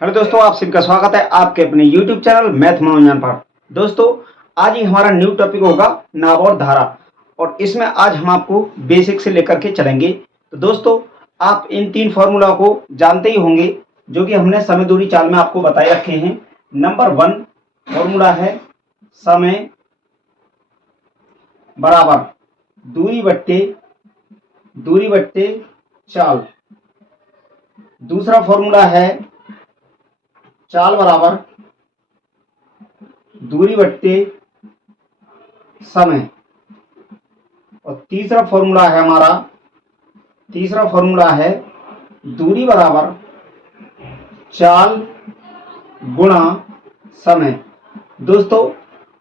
Hello दोस्तों, आप सभी का स्वागत है आपके अपने YouTube चैनल मैथ मनोरंजन पर। दोस्तों, आज ही हमारा न्यू टॉपिक होगा नाव और धारा, और इसमें आज हम आपको बेसिक से लेकर के चलेंगे। तो दोस्तों, आप इन तीन फॉर्मूला को जानते ही होंगे जो कि हमने समय दूरी चाल में आपको बताए रखे हैं। नंबर 1 फॉर्मूला है समय बराबर दूरी बट्टे चाल। दूसरा फॉर्मूला है चाल बराबर दूरी बट्टे समय। और तीसरा फॉर्मूला है दूरी बराबर चाल गुणा समय। दोस्तों,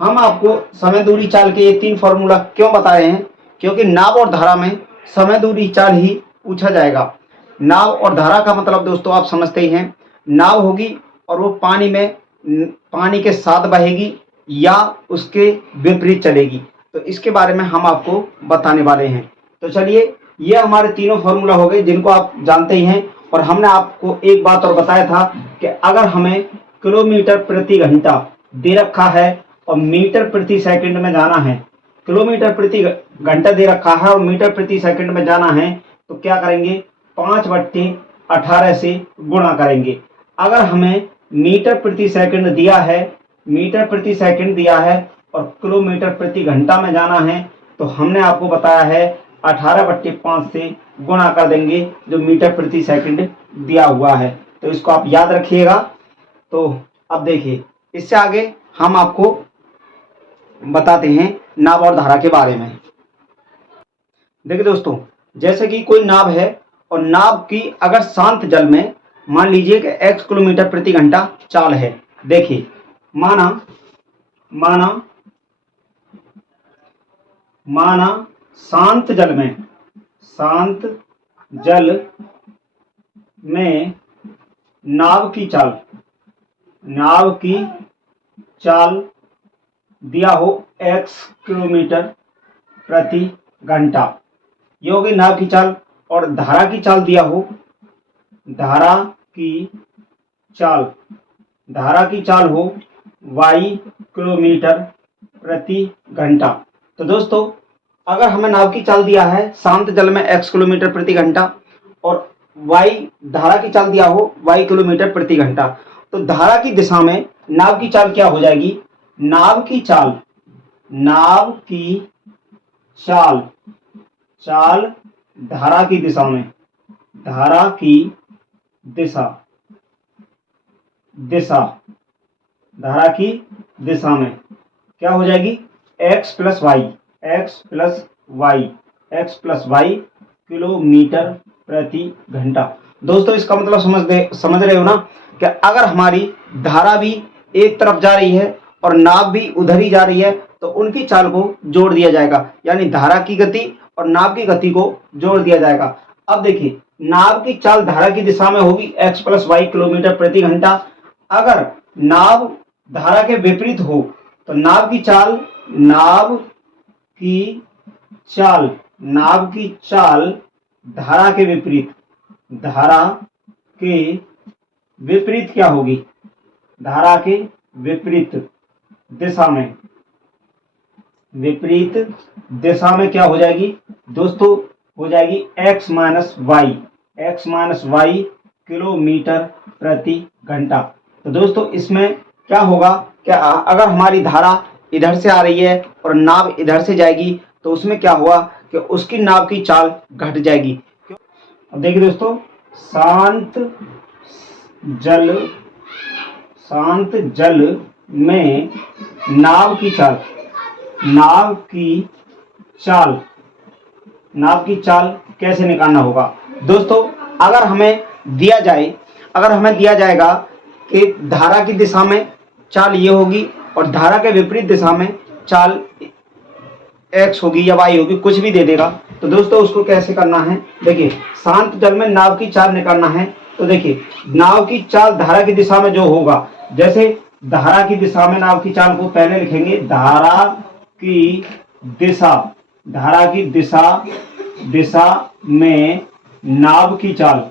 हम आपको समय दूरी चाल के ये तीन फॉर्मूला क्यों बता रहे हैं? क्योंकि नाव और धारा में समय दूरी चाल ही पूछा जाएगा। नाव और धारा का मतलब दोस्तों आप समझते ही हैं। नाव होगी और वो पानी के साथ बहेगी या उसके विपरीत चलेगी। तो इसके बारे में हम आपको बताने वाले हैं। तो चलिए, ये हमारे तीनों फॉर्मूला हो गए जिनको आप जानते ही हैं। और हमने आपको एक बात और बताया था कि अगर हमें किलोमीटर प्रति घंटा दे रखा है और मीटर प्रति सेकंड में जाना है, किलोमीटर प्रति घंटा दे रखा है और मीटर प्रति सेकंड में जाना है, तो क्या करेंगे? 5/18 से गुणा करेंगे। अगर हमें मीटर प्रति सेकंड दिया है और किलोमीटर प्रति घंटा में जाना है, तो हमने आपको बताया है 18/5 से गुणा कर देंगे जो मीटर प्रति सेकंड दिया हुआ है। तो इसको आप याद रखिएगा। तो अब देखिए, इससे आगे हम आपको बताते हैं नाव और धारा के बारे में। देखिए दोस्तों, जैसे कि कोई नाव है और नाव की अगर शांत जल में मान लीजिए कि x किलोमीटर प्रति घंटा चाल है। देखिए, माना शांत जल में नाव की चाल दिया हो x किलोमीटर प्रति घंटा, ये होगी नाव की चाल। और धारा की चाल दिया हो, धारा की चाल हो y किलोमीटर प्रति घंटा। तो दोस्तों, अगर हमें नाव की चाल दिया है शांत जल में x किलोमीटर प्रति घंटा और धारा की चाल दिया हो y किलोमीटर प्रति घंटा, तो धारा की दिशा में नाव की चाल क्या हो जाएगी? नाव की चाल धारा की दिशा में क्या हो जाएगी? x प्लस वाई किलोमीटर प्रति घंटा। दोस्तों, इसका मतलब समझ रहे हो ना कि अगर हमारी धारा भी एक तरफ जा रही है और नाव भी उधर ही जा रही है, तो उनकी चाल को जोड़ दिया जाएगा, यानी धारा की गति और नाव की गति को जोड़ दिया जाएगा। अब देखिए, नाव की चाल धारा की दिशा में होगी x प्लस वाई किलोमीटर प्रति घंटा। अगर नाव धारा के विपरीत हो तो नाव की चाल धारा के विपरीत क्या होगी? धारा के विपरीत दिशा में क्या हो जाएगी दोस्तों? हो जाएगी x माइनस वाई किलोमीटर प्रति घंटा। तो दोस्तों, इसमें क्या होगा? क्या अगर हमारी धारा इधर से आ रही है और नाव इधर से जाएगी, तो उसमें क्या हुआ कि उसकी नाव की चाल घट जाएगी। अब देखिए दोस्तों, शांत जल में नाव की चाल कैसे निकालना होगा? दोस्तों, अगर हमें दिया जाएगा कि धारा की दिशा में चाल ये होगी और धारा के विपरीत दिशा में चाल x होगी या y होगी, कुछ भी दे देगा, तो दोस्तों उसको कैसे करना है? देखिए, शांत जल में नाव की चाल निकालना है। तो देखिए, नाव की चाल धारा की दिशा में जो होगा, जैसे धारा की दिशा में नाव की चाल को पहले लिखेंगे धारा की दिशा में नाव की चाल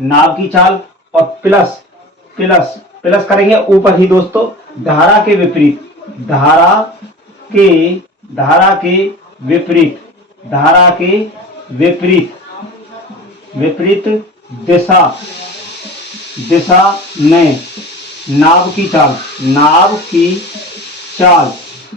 नाव की चाल, और प्लस प्लस प्लस करेंगे ऊपर ही दोस्तों धारा के विपरीत, के धारा के विपरीत, धारा के विपरीत, विपरीत दिशा, दिशा में नाव की चाल, नाव की चाल,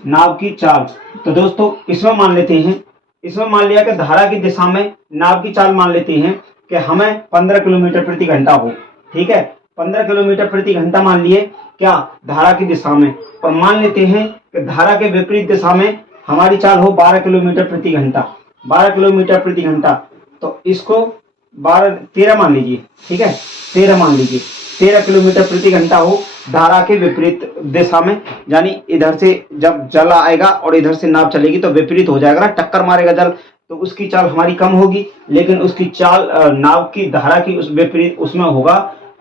नाव की चाल। तो दोस्तों इसमें मान लेते हैं, इसमें मान लिया कि धारा की दिशा में नाव की चाल मान लेते हैं कि हमें 15 किलोमीटर प्रति घंटा हो। ठीक है, 15 किलोमीटर प्रति घंटा मान लिए क्या, धारा की दिशा में, और मान लेते हैं कि धारा के विपरीत दिशा में हमारी चाल हो 12 किलोमीटर प्रति घंटा, 12 किलोमीटर प्रति घंटा। तो इसको 13 मान लीजिए। ठीक है, 13 मान लीजिए, 13 किलोमीटर प्रति घंटा हो धारा के विपरीत दिशा में, यानी इधर से जब जल आएगा और इधर से नाव चलेगी तो विपरीत हो जाएगा ना, टक्कर मारेगा जल, तो उसकी चाल हमारी कम होगी, लेकिन उसकी चाल नाव की धारा की उस विपरीत उसमें होगा,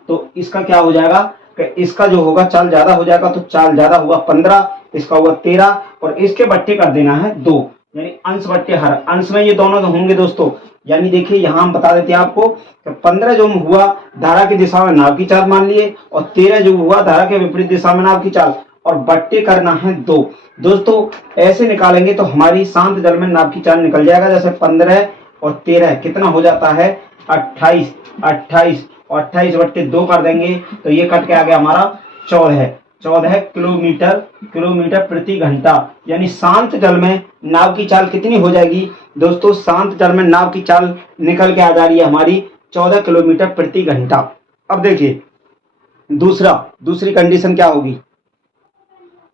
तो इसका क्या हो जाएगा कि इसका जो होगा चाल ज्यादा हो जाएगा। तो चाल ज्यादा हुआ 15, इसका हुआ 13, और इसके बट्टे कर देना है 2, यानी अंश बट्टे हर, अंश में ये दोनों तो होंगे दोस्तों। यानी देखिए यहाँ हम बता देते हैं आपको कि 15 जो हुआ धारा की दिशा में नाव की चाल मान लिए, और 13 जो हुआ धारा के विपरीत दिशा में नाव की चाल, और बट्टे करना है 2। दोस्तों ऐसे निकालेंगे तो हमारी शांत जल में नाव की चाल निकल जाएगा। जैसे 15 और 13 कितना हो जाता है 28, 28 और 28 बट्टे 2 कर देंगे तो ये कट के आ गया हमारा 14 किलोमीटर, किलोमीटर प्रति घंटा। यानी शांत जल में नाव की चाल कितनी हो जाएगी दोस्तों, शांत जल में नाव की चाल निकल के आ जा रही है हमारी 14 किलोमीटर प्रति घंटा। अब देखिए दूसरी कंडीशन क्या होगी।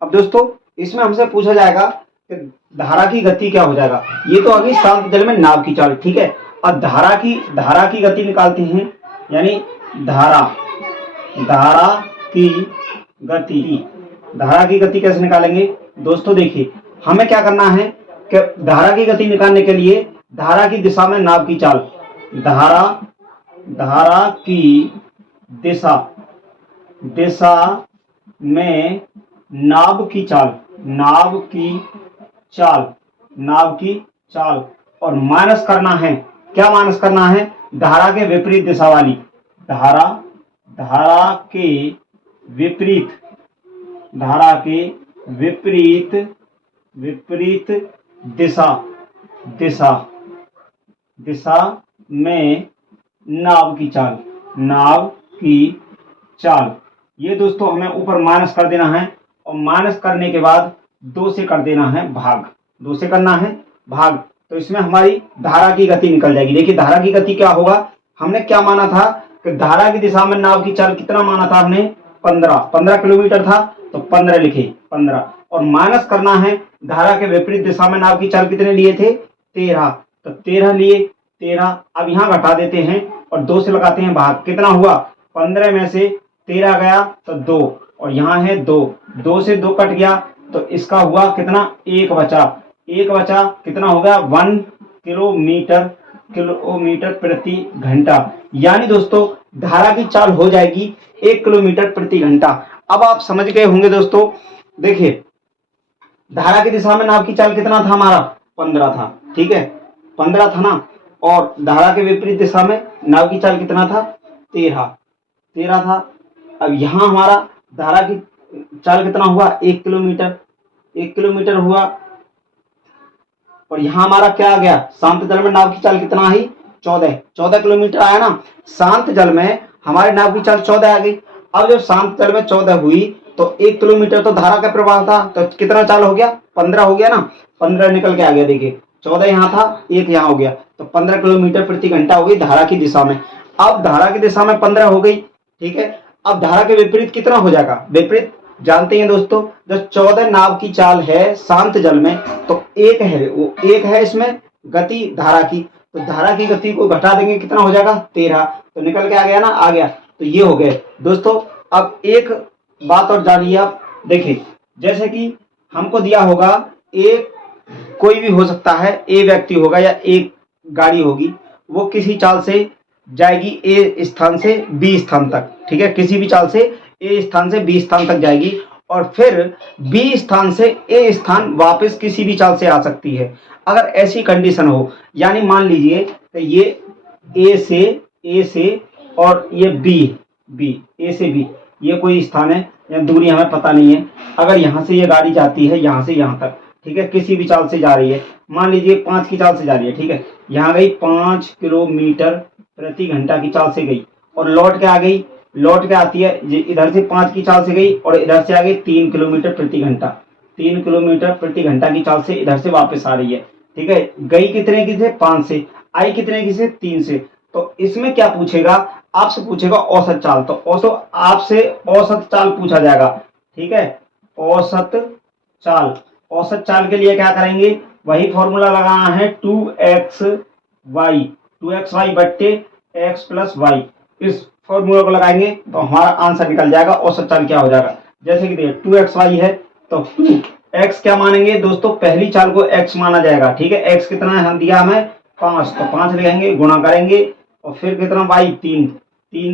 अब दोस्तों इसमें हमसे पूछा जाएगा कि धारा की गति क्या हो जाएगा। ये तो अभी शांत जल में नाव की चाल, ठीक है। अब धारा की गति निकालते हैं, यानी धारा की गति कैसे निकालेंगे दोस्तों। देखिए हमें क्या करना है कि धारा की गति निकालने के लिए धारा की दिशा में नाव की चाल, धारा की दिशा में नाव की चाल, और माइनस करना है, क्या माइनस करना है, धारा के विपरीत दिशा वाली, धारा के विपरीत दिशा में नाव की चाल। ये दोस्तों हमें ऊपर माइनस कर देना है, और माइनस करने के बाद 2 से कर देना है भाग, 2 से करना है भाग। तो इसमें हमारी धारा की गति निकल जाएगी। देखिए धारा की गति क्या होगा, हमने क्या माना था कि धारा की दिशा में नाव की चाल कितना माना था हमने, 15 किलोमीटर था, तो 15 लिखे 15, और माइनस करना है धारा के विपरीत दिशा में नाव की चाल कितने लिए थे, 13, तो 13 लिए 13। अब यहाँ घटा देते हैं और 2 से लगाते हैं भाग, कितना हुआ, 15 में से 13 गया तो 2, और यहाँ है 2 से 2 कट गया, तो इसका हुआ कितना, 1 बचा, कितना हो गया 1 किलोमीटर प्रति घंटा। यानी दोस्तों धारा की चाल हो जाएगी 1 किलोमीटर प्रति घंटा। अब आप समझ गए होंगे दोस्तों। देखिए धारा की दिशा में नाव की चाल कितना था हमारा, 15 था, ठीक है, 15 था ना, और धारा के विपरीत दिशा में नाव की चाल कितना था, 13 था। अब यहाँ हमारा धारा की चाल कितना हुआ, 1 किलोमीटर हुआ, और यहाँ हमारा क्या आ गया, शांत जल में नाव की चाल कितना आई, 14 किलोमीटर आया ना। शांत जल में हमारी नाव की चाल 14 आ गई। अब जब शांत जल में 14 हुई तो 1 किलोमीटर तो धारा का प्रवाह था, तो कितना चाल हो गया, 15 हो गया ना, 15 निकल के आ गया। देखिए 14 यहाँ था, 1 यहाँ हो गया, तो 15 किलोमीटर प्रति घंटा हो गई धारा की दिशा में। अब धारा की दिशा में 15 हो गई, ठीक है। अब धारा के विपरीत कितना हो जाएगा, विपरीत जानते हैं दोस्तों, जब 14 नाव की चाल है शांत जल में, तो 1 है, वो 1 है इसमें गति धारा की, तो धारा की गति को घटा देंगे, कितना हो जाएगा 13, तो निकल के आ गया ना, आ गया, तो ये हो गए दोस्तों। अब एक बात और जानिए आप, देखिए जैसे कि हमको दिया होगा कोई भी हो सकता है, ए व्यक्ति होगा या एक गाड़ी होगी, वो किसी चाल से जाएगी ए स्थान से बी स्थान तक, ठीक है, किसी भी चाल से ए स्थान से बी स्थान तक जाएगी, और फिर बी स्थान से ए स्थान वापस किसी भी चाल से आ सकती है। अगर ऐसी कंडीशन हो, यानी मान लीजिए कि ये ए से और ये बी ए से बी, ये कोई स्थान है या दूरी हमें पता नहीं है। अगर यहाँ से ये गाड़ी जाती है यहाँ से यहाँ तक, ठीक है, किसी भी चाल से जा रही है, मान लीजिए 5 की चाल से जा रही है, ठीक है, यहाँ गई 5 किलोमीटर प्रति घंटा की चाल से गई और लौट के आ गई, लौट के आती है इधर से 5 की चाल से गई और इधर से आ गई 3 किलोमीटर प्रति घंटा, 3 किलोमीटर प्रति घंटा की चाल से इधर से वापस आ रही है, ठीक है। गई कितने की से? 5 से। आई कितने की से? 3 से। तो इसमें क्या पूछेगा? आपसे पूछेगा औसत चाल। तो आपसे औसत चाल पूछा जाएगा, ठीक है, औसत चाल। औसत चाल के लिए क्या करेंगे? वही फॉर्मूला लगाना है 2xy बट्टे x प्लस वाई। इस फॉर्मूला को लगाएंगे तो हमारा आंसर निकल जाएगा। औसत चाल क्या हो जाएगा? जैसे कि देखिए 2xy है तो 2x क्या मानेंगे दोस्तों? पहली चाल को x माना जाएगा, ठीक है। x कितना है दिया हमें? 5, तो 5 लिखेंगे, गुणा करेंगे और फिर कितना? y 3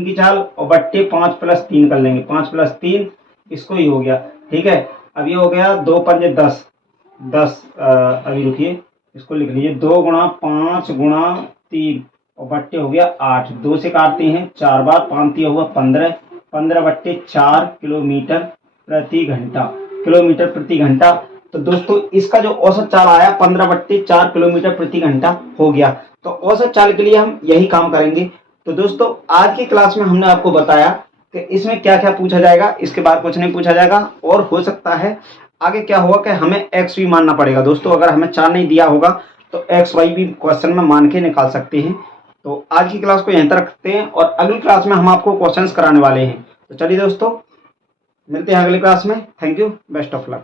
की चाल और बट्टे 5 प्लस 3 कर लेंगे, 5 प्लस 3 इसको ही हो गया, ठीक है। अब ये हो गया 2 पंजे 10, अभी रुकिए इसको लिख लीजिए, 2 गुणा 5 गुणा 3 और बट्टे हो गया 8, 2 से काटते हैं 4 बार, 5 दिया हुआ 15, 15 बट्टे 4 किलोमीटर प्रति घंटा, किलोमीटर प्रति घंटा। तो दोस्तों इसका जो औसत चाल आया 15 बट्टे 4 किलोमीटर प्रति घंटा हो गया। तो औसत चाल के लिए हम यही काम करेंगे। तो दोस्तों आज की क्लास में हमने आपको बताया कि इसमें क्या क्या पूछा जाएगा, इसके बाद कुछ नहीं पूछा जाएगा और हो सकता है आगे क्या होगा कि हमें एक्स भी मानना पड़ेगा दोस्तों। अगर हमें 4 नहीं दिया होगा तो एक्स वाई भी क्वेश्चन में मान के निकाल सकते हैं। तो आज की क्लास को यहीं तक रखते हैं और अगली क्लास में हम आपको क्वेश्चंस कराने वाले हैं। तो चलिए दोस्तों मिलते हैं अगली क्लास में। Thank you, best of luck.